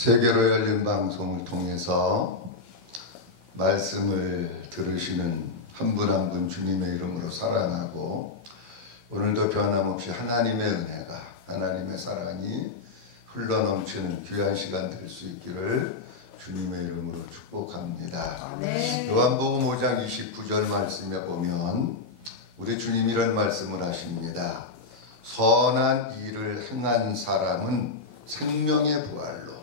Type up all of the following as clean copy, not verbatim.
세계로 열린 방송을 통해서 말씀을 들으시는 한 분 한 분 주님의 이름으로 사랑하고, 오늘도 변함없이 하나님의 은혜가, 하나님의 사랑이 흘러넘치는 귀한 시간 될 수 있기를 주님의 이름으로 축복합니다. 요한복음 5장 29절 말씀에 보면 우리 주님이 이런 말씀을 하십니다. 선한 일을 행한 사람은 생명의 부활로,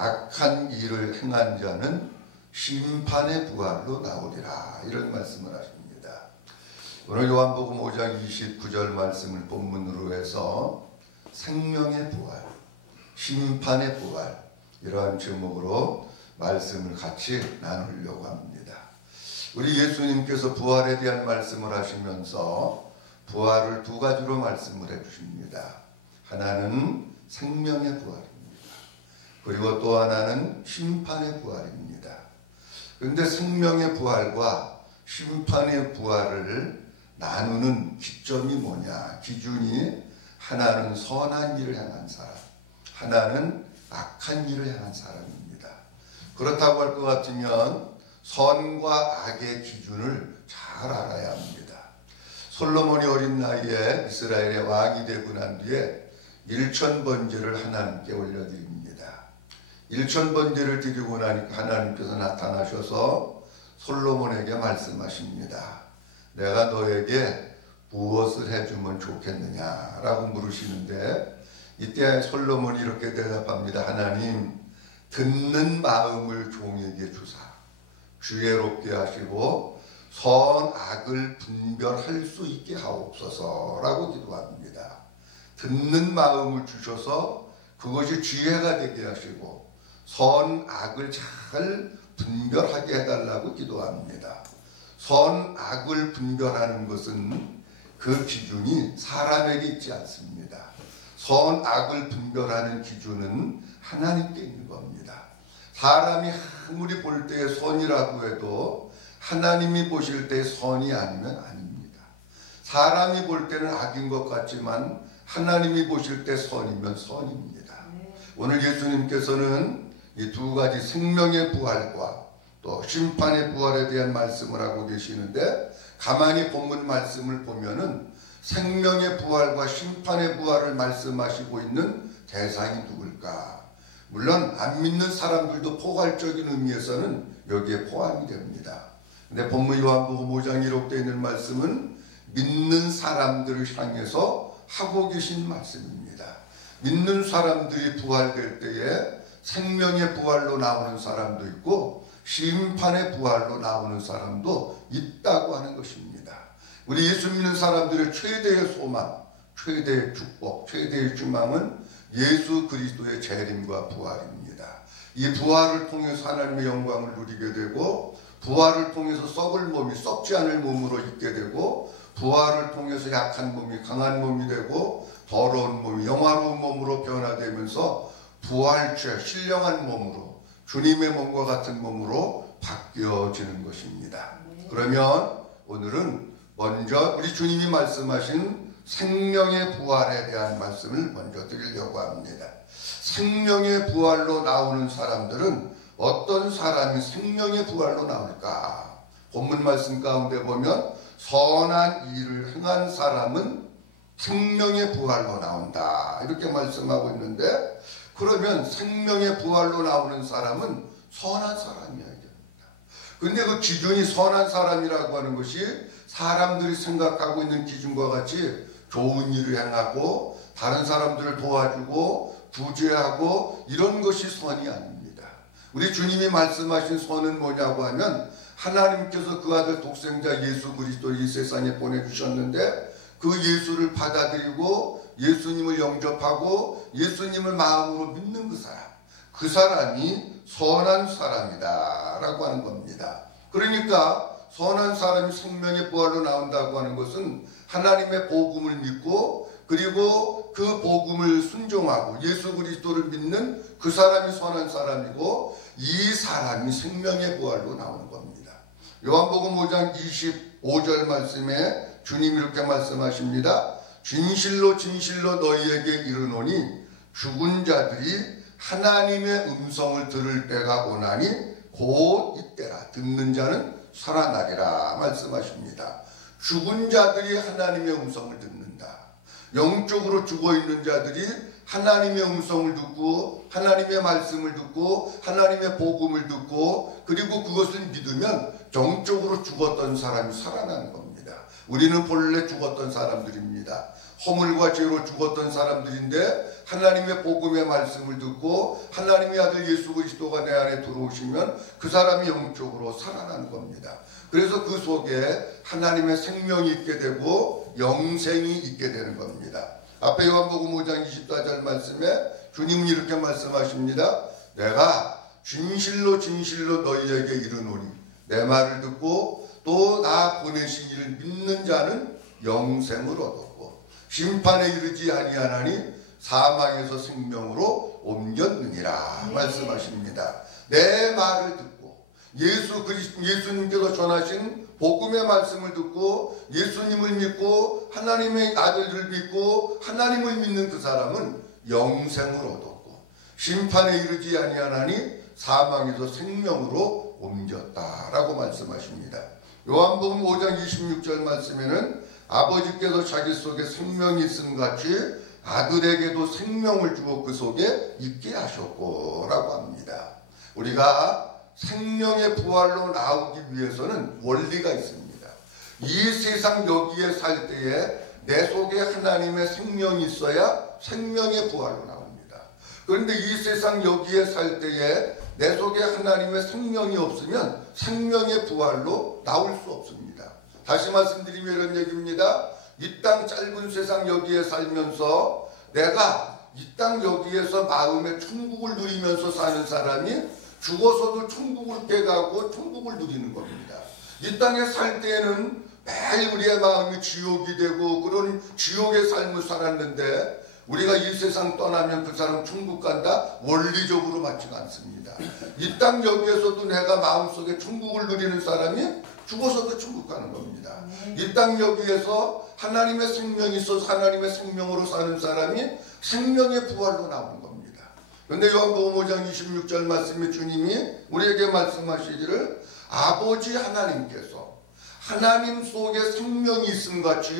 악한 일을 행한 자는 심판의 부활로 나오리라. 이런 말씀을 하십니다. 오늘 요한복음 5장 29절 말씀을 본문으로 해서 생명의 부활, 심판의 부활, 이러한 제목으로 말씀을 같이 나누려고 합니다. 우리 예수님께서 부활에 대한 말씀을 하시면서 부활을 두 가지로 말씀을 해주십니다. 하나는 생명의 부활입니다. 그리고 또 하나는 심판의 부활입니다. 그런데 생명의 부활과 심판의 부활을 나누는 기점이 뭐냐? 기준이 하나는 선한 일을 행한 사람, 하나는 악한 일을 행한 사람입니다. 그렇다고 할 것 같으면 선과 악의 기준을 잘 알아야 합니다. 솔로몬이 어린 나이에 이스라엘의 왕이 되고 난 뒤에 1000번제를 하나님께 올려드립니다. 1000번제를 드리고 나니까 하나님께서 나타나셔서 솔로몬에게 말씀하십니다. 내가 너에게 무엇을 해주면 좋겠느냐라고 물으시는데, 이때 솔로몬이 이렇게 대답합니다. 하나님, 듣는 마음을 종에게 주사 지혜롭게 하시고 선악을 분별할 수 있게 하옵소서라고 기도합니다. 듣는 마음을 주셔서 그것이 지혜가 되게 하시고 선악을 잘 분별하게 해달라고 기도합니다. 선악을 분별하는 것은 그 기준이 사람에게 있지 않습니다. 선악을 분별하는 기준은 하나님께 있는 겁니다. 사람이 아무리 볼 때 선이라고 해도 하나님이 보실 때 선이 아니면 아닙니다. 사람이 볼 때는 악인 것 같지만 하나님이 보실 때 선이면 선입니다. 오늘 예수님께서는 이 두 가지 생명의 부활과 또 심판의 부활에 대한 말씀을 하고 계시는데, 가만히 본문 말씀을 보면은 생명의 부활과 심판의 부활을 말씀하시고 있는 대상이 누굴까? 물론 안 믿는 사람들도 포괄적인 의미에서는 여기에 포함이 됩니다. 근데 본문 요한복음 5장 기록되어 있는 말씀은 믿는 사람들을 향해서 하고 계신 말씀입니다. 믿는 사람들이 부활될 때에 생명의 부활로 나오는 사람도 있고 심판의 부활로 나오는 사람도 있다고 하는 것입니다. 우리 예수 믿는 사람들의 최대의 소망, 최대의 축복, 최대의 주망은 예수 그리스도의 재림과 부활입니다. 이 부활을 통해서 하나님의 영광을 누리게 되고, 부활을 통해서 썩을 몸이 썩지 않을 몸으로 있게 되고, 부활을 통해서 약한 몸이 강한 몸이 되고, 더러운 몸이 영화로운 몸으로 변화되면서 부활체, 신령한 몸으로, 주님의 몸과 같은 몸으로 바뀌어지는 것입니다. 그러면 오늘은 먼저 우리 주님이 말씀하신 생명의 부활에 대한 말씀을 먼저 드리려고 합니다. 생명의 부활로 나오는 사람들은 어떤 사람이 생명의 부활로 나올까? 본문 말씀 가운데 보면 선한 일을 행한 사람은 생명의 부활로 나온다, 이렇게 말씀하고 있는데, 그러면 생명의 부활로 나오는 사람은 선한 사람이어야 됩니다. 근데 그 기준이 선한 사람이라고 하는 것이 사람들이 생각하고 있는 기준과 같이 좋은 일을 행하고 다른 사람들을 도와주고 구제하고 이런 것이 선이 아닙니다. 우리 주님이 말씀하신 선은 뭐냐고 하면, 하나님께서 그 아들 독생자 예수 그리스도를 이 세상에 보내주셨는데 그 예수를 받아들이고 예수님을 영접하고 예수님을 마음으로 믿는 그 사람이 선한 사람이다 라고 하는 겁니다. 그러니까 선한 사람이 생명의 부활로 나온다고 하는 것은 하나님의 복음을 믿고, 그리고 그 복음을 순종하고 예수 그리스도를 믿는 그 사람이 선한 사람이고, 이 사람이 생명의 부활로 나오는 겁니다. 요한복음 5장 25절 말씀에 주님이 이렇게 말씀하십니다. 진실로 진실로 너희에게 이르노니 죽은 자들이 하나님의 음성을 들을 때가 오나니 곧 이때라. 듣는 자는 살아나리라 말씀하십니다. 죽은 자들이 하나님의 음성을 듣는다. 영적으로 죽어있는 자들이 하나님의 음성을 듣고 하나님의 말씀을 듣고 하나님의 복음을 듣고 그리고 그것을 믿으면 영적으로 죽었던 사람이 살아나는 겁니다. 우리는 본래 죽었던 사람들입니다. 허물과 죄로 죽었던 사람들인데 하나님의 복음의 말씀을 듣고 하나님의 아들 예수 그리스도가 내 안에 들어오시면 그 사람이 영적으로 살아나는 겁니다. 그래서 그 속에 하나님의 생명이 있게 되고 영생이 있게 되는 겁니다. 앞에 요한복음 5장 24절 말씀에 주님은 이렇게 말씀하십니다. 내가 진실로 진실로 너희에게 이르노니 내 말을 듣고 또 나 보내신 이를 믿는 자는 영생을 얻었고 심판에 이르지 아니하나니 사망에서 생명으로 옮겼느니라 말씀하십니다. 내 말을 듣고 예수님께서 전하신 복음의 말씀을 듣고 예수님을 믿고 하나님의 아들을 믿고 하나님을 믿는 그 사람은 영생을 얻었고 심판에 이르지 아니하나니 사망에서 생명으로 옮겼다라고 말씀하십니다. 요한복음 5장 26절 말씀에는 아버지께서 자기 속에 생명이 있음 같이 아들에게도 생명을 주어 그 속에 있게 하셨고 라고 합니다. 우리가 생명의 부활로 나오기 위해서는 원리가 있습니다. 이 세상 여기에 살 때에 내 속에 하나님의 생명이 있어야 생명의 부활로 나옵니다. 그런데 이 세상 여기에 살 때에 내 속에 하나님의 생명이 없으면 생명의 부활로 나올 수 없습니다. 다시 말씀드리면 이런 얘기입니다. 이 땅 짧은 세상 여기에 살면서 내가 이 땅 여기에서 마음의 천국을 누리면서 사는 사람이 죽어서도 천국을 깨가고 천국을 누리는 겁니다. 이 땅에 살 때에는 매일 우리의 마음이 지옥이 되고 그런 지옥의 삶을 살았는데 우리가 이 세상 떠나면 그 사람 천국 간다? 원리적으로 맞지가 않습니다. 이 땅 여기에서도 내가 마음속에 천국을 누리는 사람이 죽어서도 천국 가는 겁니다. 이 땅 여기에서 하나님의 생명이 있어서 하나님의 생명으로 사는 사람이 생명의 부활로 나오는 겁니다. 그런데 요한복음 5장 26절 말씀에 주님이 우리에게 말씀하시기를 아버지 하나님께서 하나님 속에 생명이 있음 같이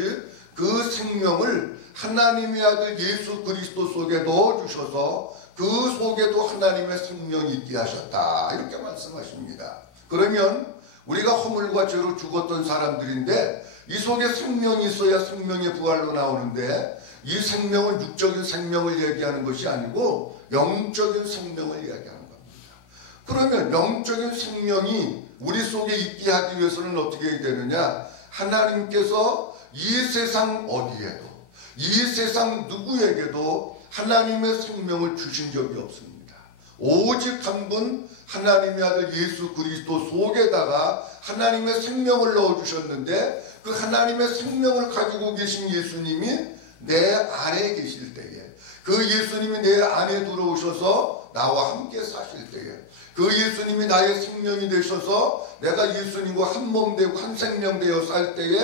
그 생명을 하나님의 아들 예수 그리스도 속에 넣어주셔서 그 속에도 하나님의 생명이 있게 하셨다 이렇게 말씀하십니다. 그러면 우리가 허물과 죄로 죽었던 사람들인데 이 속에 생명이 있어야 생명의 부활로 나오는데 이 생명은 육적인 생명을 얘기하는 것이 아니고 영적인 생명을 얘기하는 겁니다. 그러면 영적인 생명이 우리 속에 있게 하기 위해서는 어떻게 해야 되느냐? 하나님께서 이 세상 어디에도 이 세상 누구에게도 하나님의 생명을 주신 적이 없습니다. 오직 한 분 하나님의 아들 예수 그리스도 속에다가 하나님의 생명을 넣어주셨는데 그 하나님의 생명을 가지고 계신 예수님이 내 안에 계실 때에 그 예수님이 내 안에 들어오셔서 나와 함께 사실 때에 그 예수님이 나의 생명이 되셔서 내가 예수님과 한 몸 되고 한 생명 되어 살 때에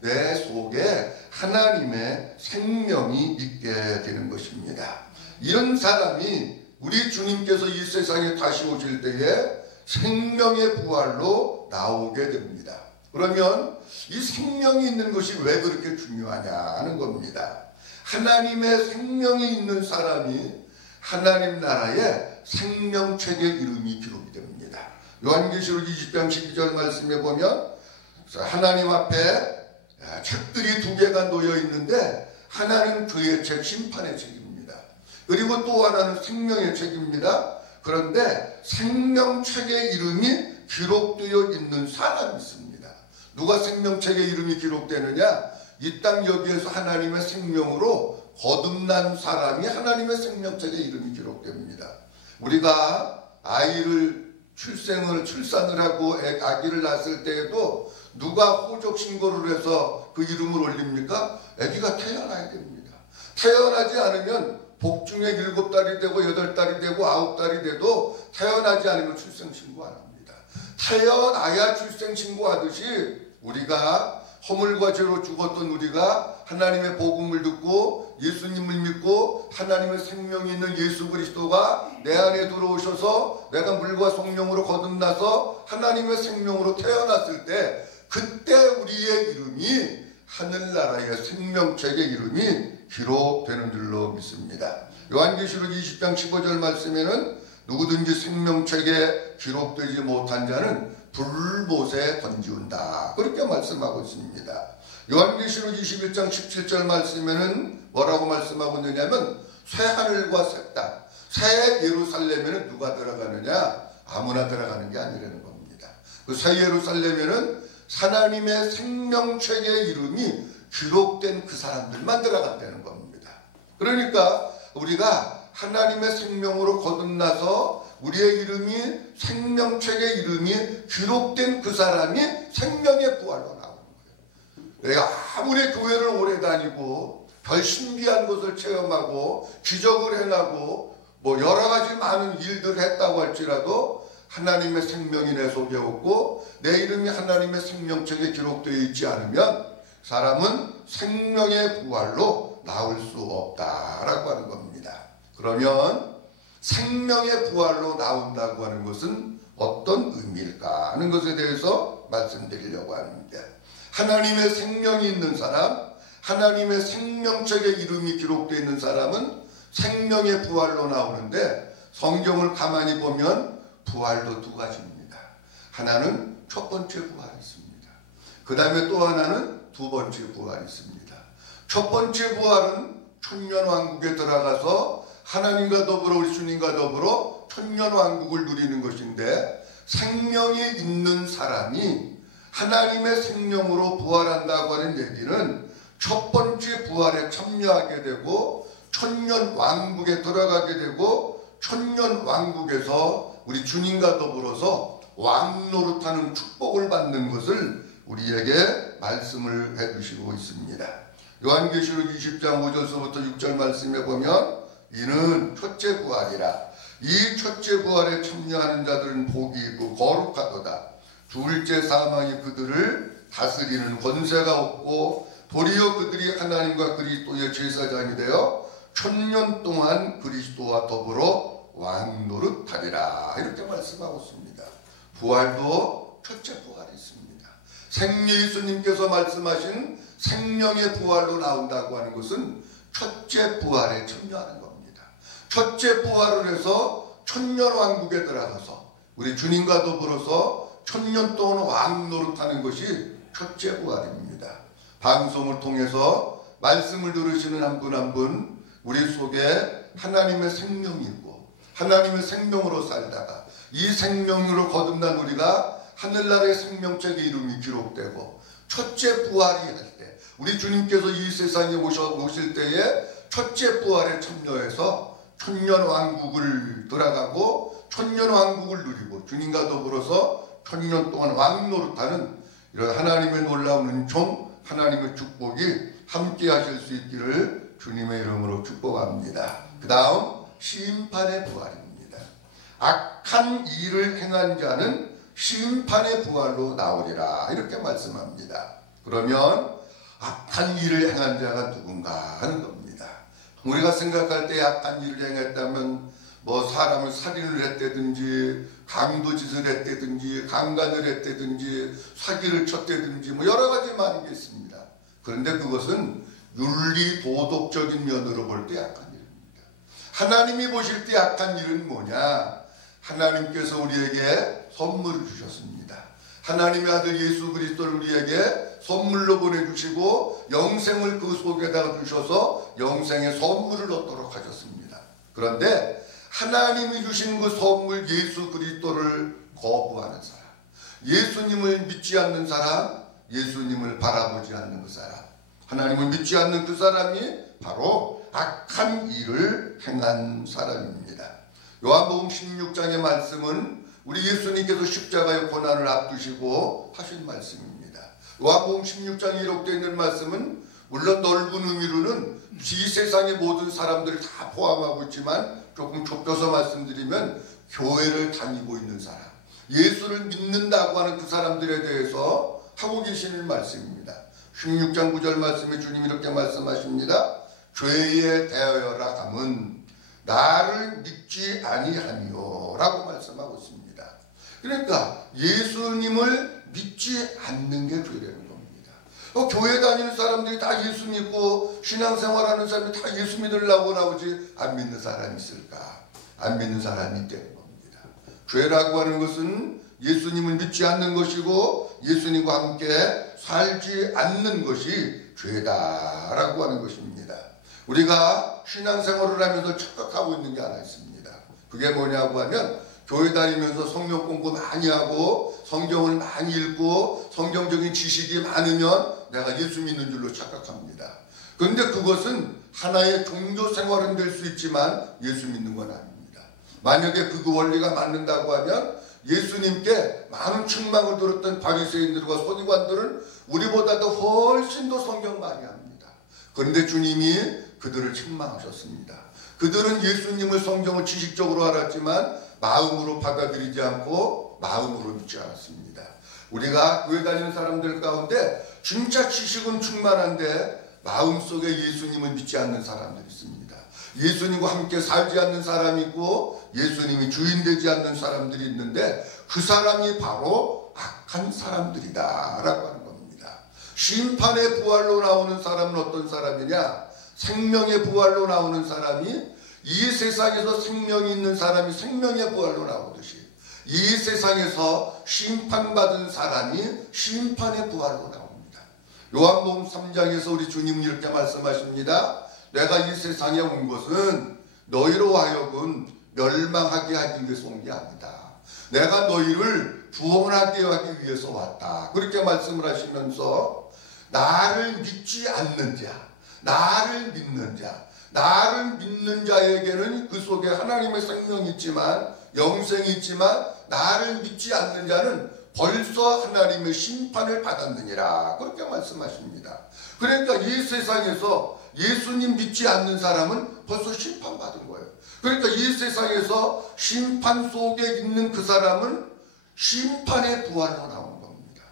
내 속에 하나님의 생명이 있게 되는 것입니다. 이런 사람이 우리 주님께서 이 세상에 다시 오실 때에 생명의 부활로 나오게 됩니다. 그러면 이 생명이 있는 것이 왜 그렇게 중요하냐는 겁니다. 하나님의 생명이 있는 사람이 하나님 나라의 생명책의 이름이 기록이 됩니다. 요한계시록 20장 12절 말씀에 보면 하나님 앞에 책들이 두 개가 놓여 있는데 하나는 죄의 책, 심판의 책입니다. 그리고 또 하나는 생명의 책입니다. 그런데 생명책의 이름이 기록되어 있는 사람이 있습니다. 누가 생명책의 이름이 기록되느냐? 이 땅 여기에서 하나님의 생명으로 거듭난 사람이 하나님의 생명책의 이름이 기록됩니다. 우리가 아이를 출산을 하고 아기를 낳았을 때에도 누가 호적 신고를 해서 그 이름을 올립니까? 아기가 태어나야 됩니다. 태어나지 않으면 복중에 7달이 되고 8달이 되고 9달이 돼도 태어나지 않으면 출생신고 안 합니다. 태어나야 출생신고하듯이 우리가 허물과 죄로 죽었던 우리가 하나님의 복음을 듣고 예수님을 믿고 하나님의 생명이 있는 예수 그리스도가 내 안에 들어오셔서 내가 물과 성령으로 거듭나서 하나님의 생명으로 태어났을 때 그때 우리의 이름이 하늘나라의 생명책에 이름이 기록되는 줄로 믿습니다. 요한계시록 20장 15절 말씀에는 누구든지 생명책에 기록되지 못한 자는 불못에 던지운다, 그렇게 말씀하고 있습니다. 요한계시록 21장 17절 말씀에는 뭐라고 말씀하고 있느냐면 새하늘과 새 땅, 새 예루살렘에는 누가 들어가느냐? 아무나 들어가는 게 아니라는 겁니다. 그 새 예루살렘에는 하나님의 생명책에 이름이 기록된 그 사람들만 들어간다는 겁니다. 그러니까 우리가 하나님의 생명으로 거듭나서 우리의 이름이 생명책에 이름이 기록된 그 사람이 생명의 부활로 나오는 거예요. 내가 아무리 교회를 오래 다니고 별 신비한 것을 체험하고 기적을 행하고 뭐 여러 가지 많은 일들을 했다고 할지라도 하나님의 생명이 내 속에 없고 내 이름이 하나님의 생명책에 기록되어 있지 않으면 사람은 생명의 부활로 나올 수 없다라고 하는 겁니다. 그러면 생명의 부활로 나온다고 하는 것은 어떤 의미일까 하는 것에 대해서 말씀드리려고 합니다. 하나님의 생명이 있는 사람, 하나님의 생명책에 이름이 기록되어 있는 사람은 생명의 부활로 나오는데 성경을 가만히 보면 부활도 두 가지입니다. 하나는 첫 번째 부활이 있습니다. 그 다음에 또 하나는 두 번째 부활이 있습니다. 첫 번째 부활은 천년왕국에 들어가서 하나님과 더불어 우리 주님과 더불어 천년왕국을 누리는 것인데, 생명이 있는 사람이 하나님의 생명으로 부활한다고 하는 얘기는 첫 번째 부활에 참여하게 되고 천년왕국에 들어가게 되고 천년왕국에서 우리 주님과 더불어서 왕노릇하는 축복을 받는 것을 우리에게 말씀을 해주시고 있습니다. 요한계시록 20장 5절서부터 6절 말씀에 보면 이는 첫째 부활이라. 이 첫째 부활에 참여하는 자들은 복이 있고 거룩하도다. 둘째 사망이 그들을 다스리는 권세가 없고 도리어 그들이 하나님과 그리스도의 제사장이 되어 천년 동안 그리스도와 더불어 왕노릇하리라. 이렇게 말씀하고 있습니다. 부활도 첫째 부활이 있습니다. 예수님께서 말씀하신 생명의 부활로 나온다고 하는 것은 첫째 부활에 참여하는 겁니다. 첫째 부활을 해서 천년왕국에 들어가서 우리 주님과 더불어서 천년 동안 왕노릇하는 것이 첫째 부활입니다. 방송을 통해서 말씀을 들으시는 한 분 한 분 우리 속에 하나님의 생명이 있고 하나님의 생명으로 살다가 이 생명으로 거듭난 우리가 하늘나라의 생명책에 이름이 기록되고 첫째 부활이 할 때 우리 주님께서 이 세상에 오실 때에 첫째 부활에 참여해서 천년왕국을 들어가고 천년왕국을 누리고 주님과 더불어서 천년 동안 왕노릇하는 이런 하나님의 놀라운 은총, 하나님의 축복이 함께 하실 수 있기를 주님의 이름으로 축복합니다. 그 다음 심판의 부활입니다. 악한 일을 행한 자는 심판의 부활로 나오리라. 이렇게 말씀합니다. 그러면 악한 일을 행한 자가 누군가 하는 겁니다. 우리가 생각할 때 악한 일을 행했다면 뭐 사람을 살인을 했다든지 강도짓을 했다든지 강간을 했다든지 사기를 쳤다든지 뭐 여러 가지 많은 게 있습니다. 그런데 그것은 윤리 도덕적인 면으로 볼 때 악한 일입니다. 하나님이 보실 때 악한 일은 뭐냐? 하나님께서 우리에게 선물을 주셨습니다. 하나님의 아들 예수 그리스도를 우리에게 선물로 보내주시고 영생을 그 속에다가 주셔서 영생의 선물을 얻도록 하셨습니다. 그런데 하나님이 주신 그 선물 예수 그리스도를 거부하는 사람, 예수님을 믿지 않는 사람, 예수님을 바라보지 않는 그 사람, 하나님을 믿지 않는 그 사람이 바로 악한 일을 행한 사람입니다. 요한복음 16장의 말씀은 우리 예수님께서 십자가의 고난을 앞두시고 하신 말씀입니다. 요한복음 16장에 기록되어 있는 말씀은 물론 넓은 의미로는 이 세상의 모든 사람들을 다 포함하고 있지만 조금 좁혀서 말씀드리면 교회를 다니고 있는 사람, 예수를 믿는다고 하는 그 사람들에 대해서 하고 계시는 말씀입니다. 16장 9절 말씀에 주님이 이렇게 말씀하십니다. 죄에 대하여라 함은 나를 믿지 아니하니요 라고 말씀하고 있습니다. 그러니까 예수님을 믿지 않는 게 죄라는 겁니다. 교회 다니는 사람들이 다 예수 믿고 신앙생활하는 사람들이 다 예수 믿으려고 나오지 안 믿는 사람이 있을까? 안 믿는 사람이 있다는 겁니다. 죄라고 하는 것은 예수님을 믿지 않는 것이고 예수님과 함께 살지 않는 것이 죄다라고 하는 것입니다. 우리가 신앙생활을 하면서 착각하고 있는 게 하나 있습니다. 그게 뭐냐고 하면 교회 다니면서 성경 공부 많이 하고 성경을 많이 읽고 성경적인 지식이 많으면 내가 예수 믿는 줄로 착각합니다. 그런데 그것은 하나의 종교 생활은 될 수 있지만 예수 믿는 건 아닙니다. 만약에 그 원리가 맞는다고 하면 예수님께 많은 책망을 들었던 바리새인들과 서기관들은 우리보다도 훨씬 더 성경 많이 합니다. 그런데 주님이 그들을 책망하셨습니다. 그들은 예수님을 성경을 지식적으로 알았지만 마음으로 받아들이지 않고 마음으로 믿지 않았습니다. 우리가 교회 다니는 사람들 가운데 진짜 지식은 충만한데 마음속에 예수님을 믿지 않는 사람들이 있습니다. 예수님과 함께 살지 않는 사람이 있고 예수님이 주인 되지 않는 사람들이 있는데 그 사람이 바로 악한 사람들이다 라고 하는 겁니다. 심판의 부활로 나오는 사람은 어떤 사람이냐? 생명의 부활로 나오는 사람이 이 세상에서 생명이 있는 사람이 생명의 부활로 나오듯이 이 세상에서 심판받은 사람이 심판의 부활로 나옵니다. 요한복음 3장에서 우리 주님은 이렇게 말씀하십니다. 내가 이 세상에 온 것은 너희로 하여금 멸망하게 하기 위해서 온 게 아니다. 내가 너희를 구원하게 하기 위해서 왔다. 그렇게 말씀을 하시면서 나를 믿지 않는 자, 나를 믿는 자, 나를 믿는 자에게는 그 속에 하나님의 생명이 있지만 영생이 있지만 나를 믿지 않는 자는 벌써 하나님의 심판을 받았느니라 그렇게 말씀하십니다. 그러니까 이 세상에서 예수님 믿지 않는 사람은 벌써 심판받은 거예요. 그러니까 이 세상에서 심판 속에 있는 그 사람은 심판의 부활로 나온 겁니다.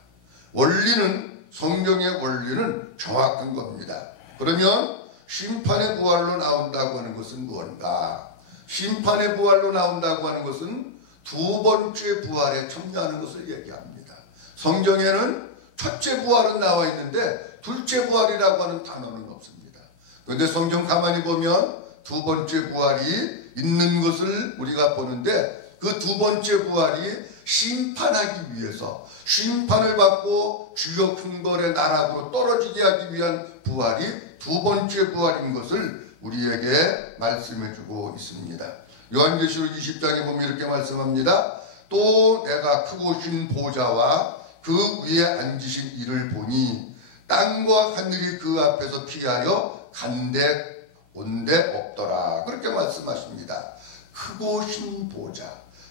원리는 성경의 원리는 정확한 겁니다. 그러면 심판의 부활로 나온다고 하는 것은 무언가? 심판의 부활로 나온다고 하는 것은 두 번째 부활에 참여하는 것을 얘기합니다. 성경에는 첫째 부활은 나와 있는데 둘째 부활이라고 하는 단어는 없습니다. 그런데 성경 가만히 보면 두 번째 부활이 있는 것을 우리가 보는데 그 두 번째 부활이 심판하기 위해서 심판을 받고 주역 흥벌의 나락으로 떨어지게 하기 위한 부활이 두 번째 부활인 것을 우리에게 말씀해주고 있습니다. 요한계시록 20장에 보면 이렇게 말씀합니다. 또 내가 크고 흰 보좌와 그 위에 앉으신 이를 보니 땅과 하늘이 그 앞에서 피하여 간데 온데 없더라. 그렇게 말씀하십니다. 크고 흰 보좌,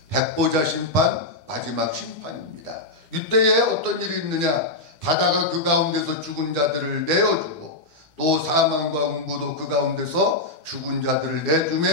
백보자 심판, 마지막 심판입니다. 이때에 어떤 일이 있느냐? 바다가 그 가운데서 죽은 자들을 내어주고 또 사망과 음부도 그 가운데서 죽은 자들을 내주매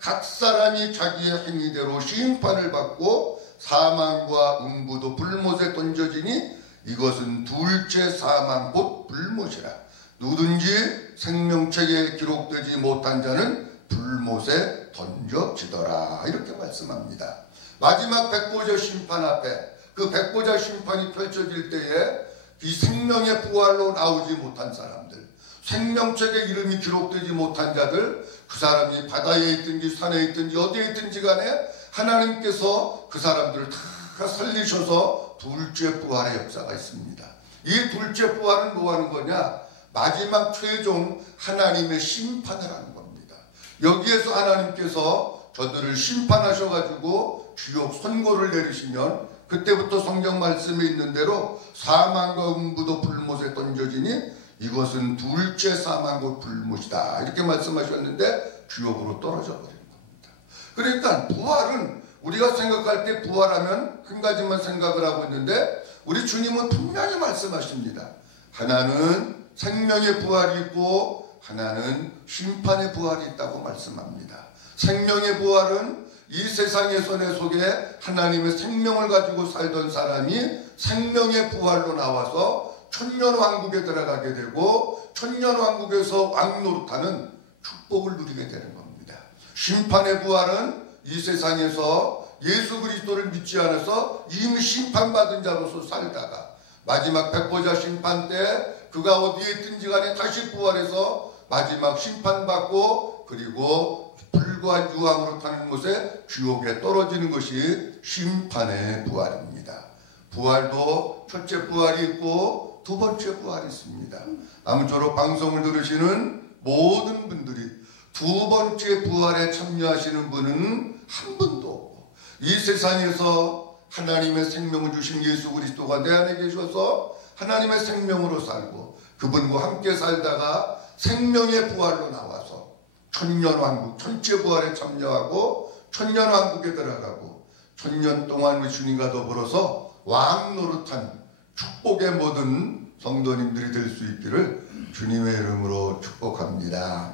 각 사람이 자기의 행위대로 심판을 받고 사망과 음부도 불못에 던져지니 이것은 둘째 사망 곧 불못이라. 누구든지 생명책에 기록되지 못한 자는 불못에 던져지더라. 이렇게 말씀합니다. 마지막 백보자 심판 앞에 그 백보자 심판이 펼쳐질 때에 이 생명의 부활로 나오지 못한 사람들, 생명책에 이름이 기록되지 못한 자들, 그 사람이 바다에 있든지 산에 있든지 어디에 있든지 간에 하나님께서 그 사람들을 다 살리셔서 둘째 부활의 역사가 있습니다. 이 둘째 부활은 뭐 하는 거냐? 마지막 최종 하나님의 심판을 하는 겁니다. 여기에서 하나님께서 저들을 심판하셔가지고 주역 선고를 내리시면 그때부터 성경 말씀에 있는 대로 사망과 음부도 불못에 던져지니 이것은 둘째 사망 곧 불못이다. 이렇게 말씀하셨는데 주역으로 떨어져 버리는 겁니다. 그러니까 부활은 우리가 생각할 때 부활하면 한 가지만 생각을 하고 있는데 우리 주님은 분명히 말씀하십니다. 하나는 생명의 부활이 있고 하나는 심판의 부활이 있다고 말씀합니다. 생명의 부활은 이 세상에서 내 속에 하나님의 생명을 가지고 살던 사람이 생명의 부활로 나와서 천년왕국에 들어가게 되고 천년왕국에서 왕노릇하는 축복을 누리게 되는 겁니다. 심판의 부활은 이 세상에서 예수 그리스도를 믿지 않아서 이미 심판받은 자로서 살다가 마지막 백보자 심판 때 그가 어디에 있든지 간에 다시 부활해서 마지막 심판받고 그리고 불과 유황으로 타는 곳에 지옥에 떨어지는 것이 심판의 부활입니다. 부활도 첫째 부활이 있고 두 번째 부활이 있습니다. 아무쪼록 방송을 들으시는 모든 분들이 두 번째 부활에 참여하시는 분은 한 분도 없고 이 세상에서 하나님의 생명을 주신 예수 그리스도가 내 안에 계셔서 하나님의 생명으로 살고 그분과 함께 살다가 생명의 부활로 나와서 천년왕국 천체 부활에 참여하고 천년왕국에 들어가고 천년 동안 주님과 더불어서 왕노릇한 축복의 모든 성도님들이 될 수 있기를 주님의 이름으로 축복합니다.